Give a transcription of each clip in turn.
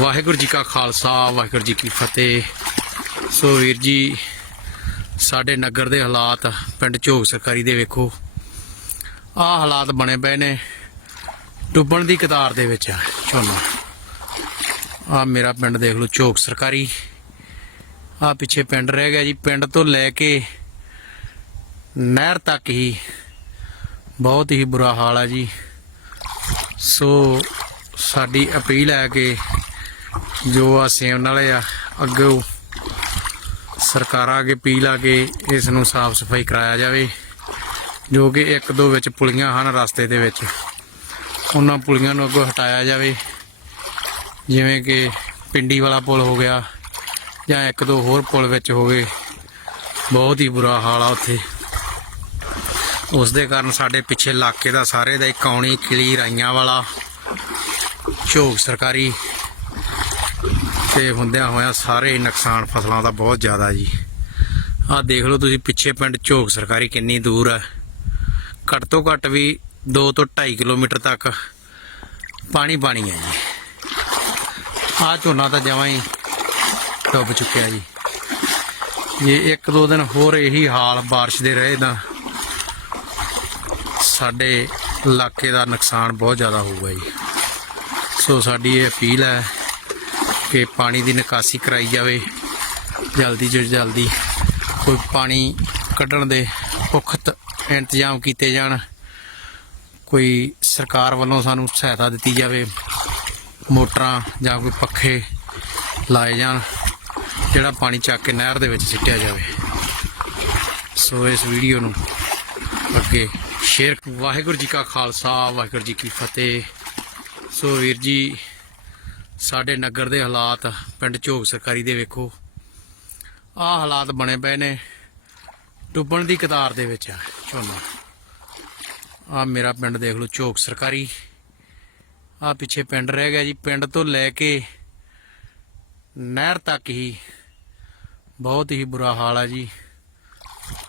ਵਾਹਿਗੁਰੂ ਜੀ ਕਾ ਖਾਲਸਾ, ਵਾਹਿਗੁਰੂ ਜੀ ਕੀ ਫਤਿਹ। ਸੋ ਵੀਰ ਜੀ, ਸਾਡੇ ਨਗਰ ਦੇ ਹਾਲਾਤ ਪਿੰਡ ਝੋਕ ਸਰਕਾਰੀ ਦੇ ਵੇਖੋ। ਆਹ ਹਾਲਾਤ ਬਣੇ ਪਏ ਨੇ, ਡੁੱਬਣ ਦੀ ਕਤਾਰ ਦੇ ਵਿੱਚ ਆ, ਝੋਨਾ। ਆ ਮੇਰਾ ਪਿੰਡ ਦੇਖ ਲਓ ਝੋਕ ਸਰਕਾਰੀ। ਆ ਪਿੱਛੇ ਪਿੰਡ ਰਹਿ ਗਿਆ ਜੀ, ਪਿੰਡ ਤੋਂ ਲੈ ਕੇ ਨਹਿਰ ਤੱਕ ਹੀ ਬਹੁਤ ਹੀ ਬੁਰਾ ਹਾਲ ਆ ਜੀ। ਸੋ ਸਾਡੀ ਅਪੀਲ ਹੈ ਕਿ ਜੋ ਆ ਸੇਮ ਵਾਲੇ ਆ, ਅੱਗੇ ਸਰਕਾਰਾਂ ਅੱਗੇ ਅਪੀਲ ਆ ਕੇ ਇਸ ਨੂੰ ਸਾਫ਼ ਸਫ਼ਾਈ ਕਰਾਇਆ ਜਾਵੇ, ਜੋ ਕਿ ਇੱਕ ਦੋ ਵਿੱਚ ਪੁਲੀਆਂ ਹਨ ਰਸਤੇ ਦੇ ਵਿੱਚ। ਉਹਨਾਂ ਪੁਲੀਆਂ ਨੂੰ ਅੱਗੋਂ ਹਟਾਇਆ ਜਾਵੇ, ਜਿਵੇਂ ਕਿ ਪਿੰਡੀ ਵਾਲਾ ਪੁਲ ਹੋ ਗਿਆ ਜਾਂ ਇੱਕ ਦੋ ਹੋਰ ਪੁਲ ਵਿੱਚ ਹੋ ਗਏ। ਬਹੁਤ ਹੀ ਬੁਰਾ ਹਾਲ ਆ ਉੱਥੇ। ਉਸ ਦੇ ਕਾਰਨ ਸਾਡੇ ਪਿੱਛੇ ਇਲਾਕੇ ਦਾ ਸਾਰੇ ਦਾ ਇੱਕ ਕੌਣੀ ਕਿਲੀ ਰਾਈਆਂ ਵਾਲਾ ਝੋਕ ਸਰਕਾਰੀ ਤੇ ਹੁੰਦਿਆਂ ਹੋਇਆਂ ਸਾਰੇ ਨੁਕਸਾਨ ਫਸਲਾਂ ਦਾ ਬਹੁਤ ਜ਼ਿਆਦਾ ਜੀ ਆਹ ਦੇਖ ਲਓ ਤੁਸੀਂ ਪਿੱਛੇ ਪਿੰਡ ਝੋਕ ਸਰਕਾਰੀ ਕਿੰਨੀ ਦੂਰ ਹੈ ਘੱਟ ਤੋਂ ਘੱਟ ਵੀ 2 ਤੋਂ 2.5 ਕਿਲੋਮੀਟਰ ਤੱਕ ਪਾਣੀ ਪਾਣੀ ਹੈ ਜੀ ਆਹ ਝੋਨਾ ਤਾਂ ਜਮਾਂ ਹੀ ਡੁੱਬ ਚੁੱਕਿਆ ਜੀ ਜੇ ਇੱਕ ਦੋ ਦਿਨ ਹੋਰ ਇਹੀ ਹਾਲ بارش ਦੇ ਰਹੇ ਤਾਂ ਸਾਡੇ ਇਲਾਕੇ ਦਾ ਨੁਕਸਾਨ ਬਹੁਤ ਜ਼ਿਆਦਾ ਹੋਊਗਾ ਜੀ ਸੋ ਸਾਡੀ ਇਹ ਅਪੀਲ ਹੈ ਕਿ ਪਾਣੀ ਦੀ ਨਿਕਾਸੀ ਕਰਾਈ ਜਾਵੇ। ਜਲਦੀ ਤੋਂ ਜਲਦੀ ਕੋਈ ਪਾਣੀ ਕੱਢਣ ਦੇ ਪੁਖਤ ਇੰਤਜ਼ਾਮ ਕੀਤੇ ਜਾਣ। ਕੋਈ ਸਰਕਾਰ ਵੱਲੋਂ ਸਾਨੂੰ ਸਹਾਇਤਾ ਦਿੱਤੀ ਜਾਵੇ। ਮੋਟਰਾਂ ਜਾਂ ਕੋਈ ਪੱਖੇ ਲਾਏ ਜਾਣ, ਜਿਹੜਾ ਪਾਣੀ ਚੱਕ ਕੇ ਨਹਿਰ ਦੇ ਵਿੱਚ ਸਿੱਟਿਆ ਜਾਵੇ। ਸੋ ਇਸ ਵੀਡੀਓ ਨੂੰ ਅੱਗੇ ਸ਼ੇਅਰ ਵਾਹਿਗੁਰੂ ਜੀ ਕਾ ਖਾਲਸਾ, ਵਾਹਿਗੁਰੂ ਜੀ ਕੀ ਫਤਿਹ। ਸੋ ਵੀਰ ਜੀ ਸਾਡੇ ਨਗਰ ਦੇ ਹਾਲਾਤ ਪਿੰਡ ਝੋਕ ਸਰਕਾਰੀ ਦੇ ਵੇਖੋ। ਆਹ ਹਾਲਾਤ ਬਣੇ ਪਏ ਨੇ, ਡੁੱਬਣ ਦੀ ਕਤਾਰ ਦੇ ਵਿੱਚ ਆ, ਝੋਨਾ। ਆ ਮੇਰਾ ਪਿੰਡ ਦੇਖ ਲਓ ਝੋਕ ਸਰਕਾਰੀ। ਆ ਪਿੱਛੇ ਪਿੰਡ ਰਹਿ ਗਿਆ ਜੀ, ਪਿੰਡ ਤੋਂ ਲੈ ਕੇ ਨਹਿਰ ਤੱਕ ਹੀ ਬਹੁਤ ਹੀ ਬੁਰਾ ਹਾਲ ਆ ਜੀ।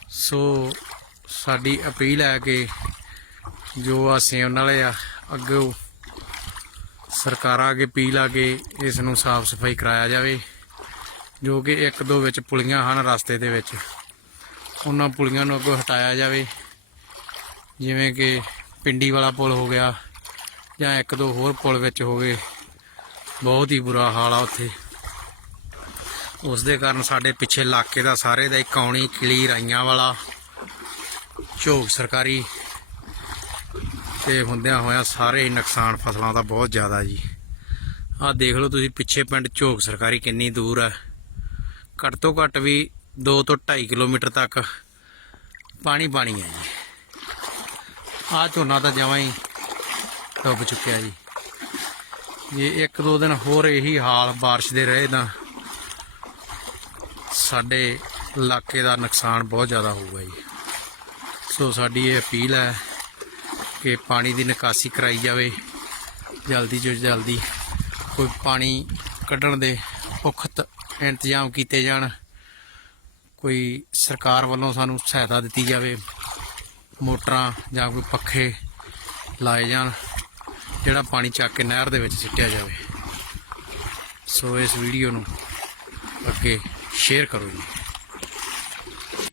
ਸੋ ਸਾਡੀ ਅਪੀਲ ਹੈ ਕਿ ਜੋ ਆ ਸੇਮ ਵਾਲੇ ਆ, ਅੱਗੇ ਸਰਕਾਰਾਂ ਅੱਗੇ ਅਪੀਲ ਆ ਕੇ ਇਸ ਨੂੰ ਸਾਫ਼ ਸਫ਼ਾਈ ਕਰਾਇਆ ਜਾਵੇ, ਜੋ ਕਿ ਇੱਕ ਦੋ ਵਿੱਚ ਪੁਲੀਆਂ ਹਨ ਰਸਤੇ ਦੇ ਵਿੱਚ। ਉਹਨਾਂ ਪੁਲੀਆਂ ਨੂੰ ਅੱਗੋਂ ਹਟਾਇਆ ਜਾਵੇ, ਜਿਵੇਂ ਕਿ ਪਿੰਡੀ ਵਾਲਾ ਪੁਲ ਹੋ ਗਿਆ ਜਾਂ ਇੱਕ ਦੋ ਹੋਰ ਪੁਲ ਵਿੱਚ ਹੋ ਗਏ। ਬਹੁਤ ਹੀ ਬੁਰਾ ਹਾਲ ਆ ਉੱਥੇ। ਉਸ ਦੇ ਕਾਰਨ ਸਾਡੇ ਪਿੱਛੇ ਇਲਾਕੇ ਦਾ ਸਾਰੇ ਦਾ ਇੱਕ ਕੌਣੀ ਕਿਲੀ ਰਾਈਆਂ ਵਾਲਾ ਝੋਕ ਸਰਕਾਰੀ ਤੇ ਹੁੰਦਿਆਂ ਹੋਇਆਂ ਸਾਰੇ ਹੀ ਨੁਕਸਾਨ ਫਸਲਾਂ ਦਾ ਬਹੁਤ ਜ਼ਿਆਦਾ ਜੀ ਆਹ ਦੇਖ ਲਓ ਤੁਸੀਂ ਪਿੱਛੇ ਪਿੰਡ ਝੋਕ ਸਰਕਾਰੀ ਕਿੰਨੀ ਦੂਰ ਹੈ ਘੱਟ ਤੋਂ ਘੱਟ ਵੀ 2 ਤੋਂ 2.5 ਕਿਲੋਮੀਟਰ ਤੱਕ ਪਾਣੀ ਪਾਣੀ ਹੈ ਜੀ ਆਹ ਝੋਨਾ ਤਾਂ ਜਮਾਂ ਹੀ ਡੁੱਬ ਚੁੱਕਿਆ ਜੀ ਜੇ ਇੱਕ ਦੋ ਦਿਨ ਹੋਰ ਇਹੀ ਹਾਲ بارش ਦੇ ਰਹੇ ਤਾਂ ਸਾਡੇ ਇਲਾਕੇ ਦਾ ਨੁਕਸਾਨ ਬਹੁਤ ਜ਼ਿਆਦਾ ਹੋਊਗਾ ਜੀ ਸੋ ਸਾਡੀ ਇਹ ਅਪੀਲ ਹੈ ਕਿ ਪਾਣੀ ਦੀ ਨਿਕਾਸੀ ਕਰਾਈ ਜਾਵੇ। ਜਲਦੀ ਤੋਂ ਜਲਦੀ ਕੋਈ ਪਾਣੀ ਕੱਢਣ ਦੇ ਪੁਖਤ ਇੰਤਜ਼ਾਮ ਕੀਤੇ ਜਾਣ। ਕੋਈ ਸਰਕਾਰ ਵੱਲੋਂ ਸਾਨੂੰ ਸਹਾਇਤਾ ਦਿੱਤੀ ਜਾਵੇ। ਮੋਟਰਾਂ ਜਾਂ ਕੋਈ ਪੱਖੇ ਲਾਏ ਜਾਣ, ਜਿਹੜਾ ਪਾਣੀ ਚੱਕ ਕੇ ਨਹਿਰ ਦੇ ਵਿੱਚ ਸਿੱਟਿਆ ਜਾਵੇ। ਸੋ ਇਸ ਵੀਡੀਓ ਨੂੰ ਅੱਗੇ ਸ਼ੇਅਰ ਕਰੋ ਜੀ।